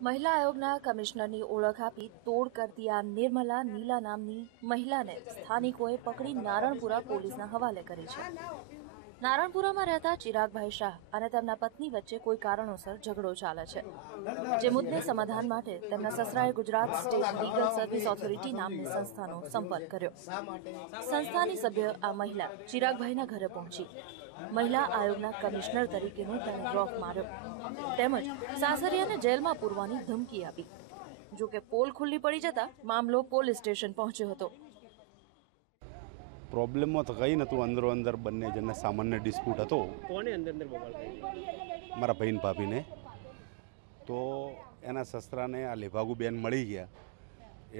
મહિલા આયોગના કમિશનરની ઓળખ આપી તોડ કરતી આ નિર્મલા નીલા નામની મહિલાને સ્થાનિકોએ પકડી નારણપુરા પોલીસના હવાલે કરી છે. નારણપુરામાં રહેતા ચિરાગભાઈ શાહ અને તેમના પત્ની વચ્ચે કોઈ કારણોસર ઝઘડો ચાલે છે. જે મુદ્દે સમાધાન માટે તેમના સસરાએ Gujarat state legal service authority નામની સંસ્થાનો સંપર્ક કર્યો. સંસ્થાની સભ્ય આ મહિલા ચિરાગભાઈના ઘરે પહોંચી. મહિલા આયોગના કમિશનર તરીકેનું તેણે ડ્રોપ માર્યો. તેમજ સાસરિયાને જેલમાં પૂરવાની ધમકી આપી. જો કે પોલ ખુલ્લી પડી જતા મામલો પોલીસ સ્ટેશન પહોંચ્યો હતો. પ્રોબ્લેમમાં તો કંઈ નહોતું. અંદરો અંદર બંને જણને સામાન્ય ડિસ્પ્યુટ હતો. કોને અંદર અંદર બબાલ મારા બહેન ભાભીને. તો એના સસરાને આ લેભાગુબેન મળી ગયા.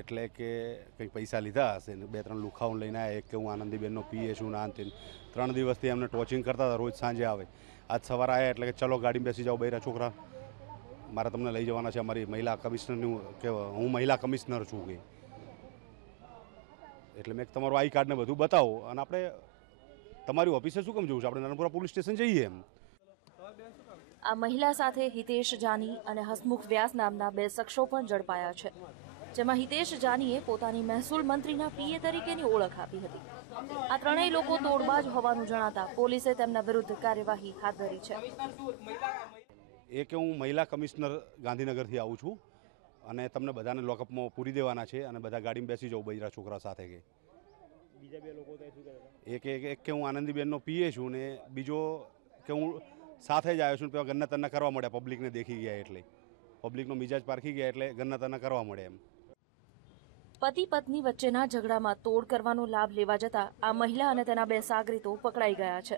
એટલે કે કંઈ પૈસા લીધા હશે ને બે ત્રણ લુખાઉન લઈને આવ્યા એક કે હું આનંદીબેનનો પીએ છું ને આન ત્રણ દિવસથી એમને ટોચિંગ કરતા હતા, રોજ સાંજે આવે. આજ સવારે આવ્યા એટલે કે ચલો ગાડીમાં બેસી જાઓ બૈરા છોકરા. મારે તમને લઈ જવાના છે, અમારી મહિલા કમિશનરનું કે હું મહિલા કમિશનર છું કે. એટલે મેં તમારું આઈ કાર્ડને બધું બતાવો. અને આપણે તમારી ઓફિસે શું કેમ જવું છે? આપણે નાનપુરા પોલીસ સ્ટેશન જઈએ એમ. આ મહિલા સાથે હિતેશ જાની અને હસમુખ વ્યાસ નામના બે શખ્સો પણ ઝડપાયા છે. જેમાં હિતેશ જાનીએ પોતાની મહેસૂલ મંત્રીના પીએ તરીકેની ઓળખ આપી હતી. આ ત્રણેય લોકો તોડબાજ હોવાનું જણાતા પોલીસે તેમના વિરુદ્ધ કાર્યવાહી હાથ ધરી છે. એ કે હું મહિલા કમિશનર ગાંધીનગરથી આવું છું અને તમને બધાને લોકઅપમાં પૂરી દેવાના છે અને બધા ગાડીમાં બેસી જવું બૈરા છોકરા સાથે કે. બીજા બે લોકો એક એક એક કે હું આનંદીબેનનો પીએ છું ને બીજો કે હું સાથે જ આવ્યો છું પેલા ગન્ના તન્ના કરવા મળ્યા પબ્લિકને દેખી ગયા એટલે. પબ્લિકનો મિજાજ પારખી ગયા એટલે ગન્ના તન્ના કરવા મળે એમ. પતિ પત્ની વચ્ચેના ઝઘડામાં તોડ કરવાનો લાભ લેવા જતા આ મહિલા અને તેના બે સાગરીતો પકડાઈ ગયા છે.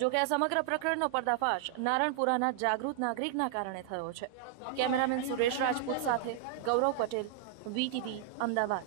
જો કે આ સમગ્ર પ્રકરણનો પર્દાફાશ નારણપુરાના જાગૃત નાગરિકના કારણે થયો છે. કેમેરામેન સુરેશ રાજપૂત સાથે ગૌરવ પટેલ વીટીવી અમદાવાદ.